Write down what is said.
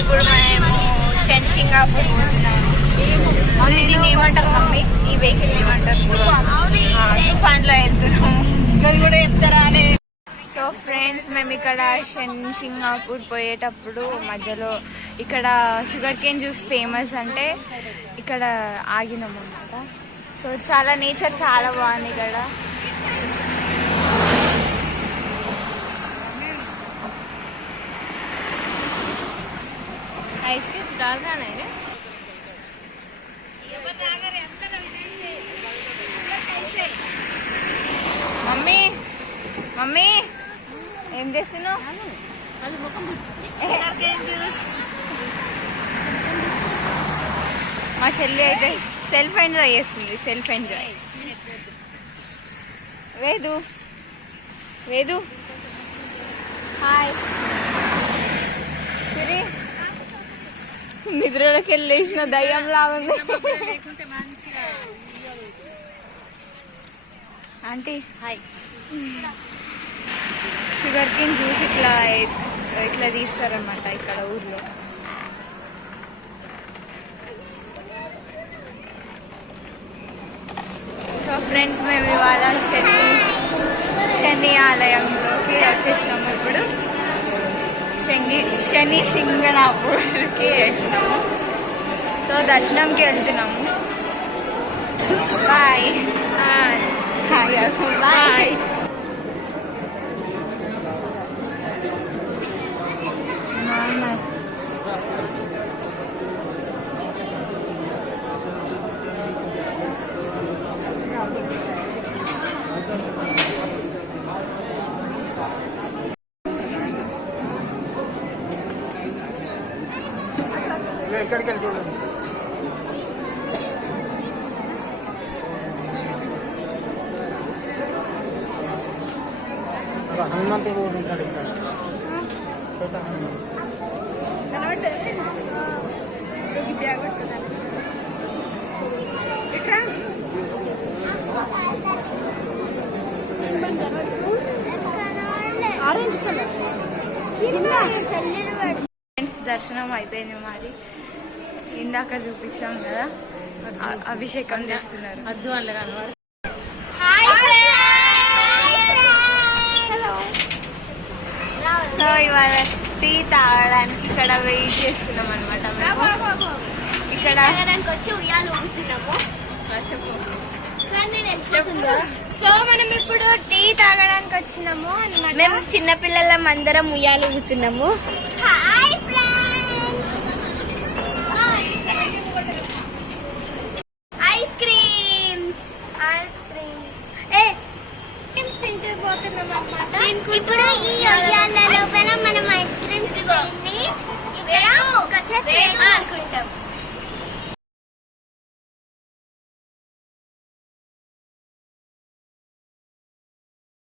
ఇప్పుడు మేము సింగాపూర్ పోతున్నాము. దీన్ని ఏమంటారు మమ్మీ? ఈ వెహికల్ ఏమంటారు? తుఫాన్ లో వెళ్తున్నాము. సో ఫ్రెండ్స్, మేము ఇక్కడ సింగాపూర్ పోయేటప్పుడు మధ్యలో ఇక్కడ షుగర్ కేన్ జ్యూస్ ఫేమస్ అంటే ఇక్కడ ఆగినాం అన్నమాట. సో చాలా నేచర్ చాలా బాగుంది ఇక్కడ. ఐస్ క్రీమ్ దాగానే మమ్మీ మమ్మీ ఏం చేస్తున్నావు? మా చెల్లి అయితే సెల్ఫ్ ఎంజాయ్ చేస్తుంది. Self enjoy. Vedu Vedu hi. Siri నిద్రలోకి వెళ్ళేసిన దయ్యంలా ఉంది. Aunty hi. Sugar cane juice ఇట్లా తీస్తారనమాట ఇక్కడ ఊర్లో. సో ఫ్రెండ్స్, మేము ఇవాళ శని ఆలయంలోకి వచ్చేసినాము. ఇప్పుడు శని సింగనాపూర్కి వచ్చినాము. సో దర్శనంకి వెళ్తున్నాము. Bye bye. ఇక్కడికి వెళ్ళి చూడండి. హనుమంతుడు కూడా ఉంటాడు ఇక్కడ. Orange colour. దర్శనం అయిపోయింది మాది. ఇందాక చూపించాం కదా, అభిషేకం చేస్తున్నారు. అద్దు అల్ల కనబడు. సో ఇవాళ టీ తాగడానికి ఇక్కడ వెయిట్ చేస్తున్నాం అనమాట. ఇక్కడ వచ్చి ఉయ్యాలు ఊగుతున్నాము. సో మనం ఇప్పుడు టీ తాగడానికి వచ్చినాము అన్నమాట. మేము చిన్నపిల్లలం అందరం ఉయ్యాలు ఊగుతున్నాము. ఐస్ క్రీమ్స్ తింటూ పోతున్నాం అన్నమాట. ఇప్పుడు ఈ ఉయ్యాల లోపల మనం ఐస్ క్రీమ్స్ తిని ఇక్కడ తీసుకుంటాం.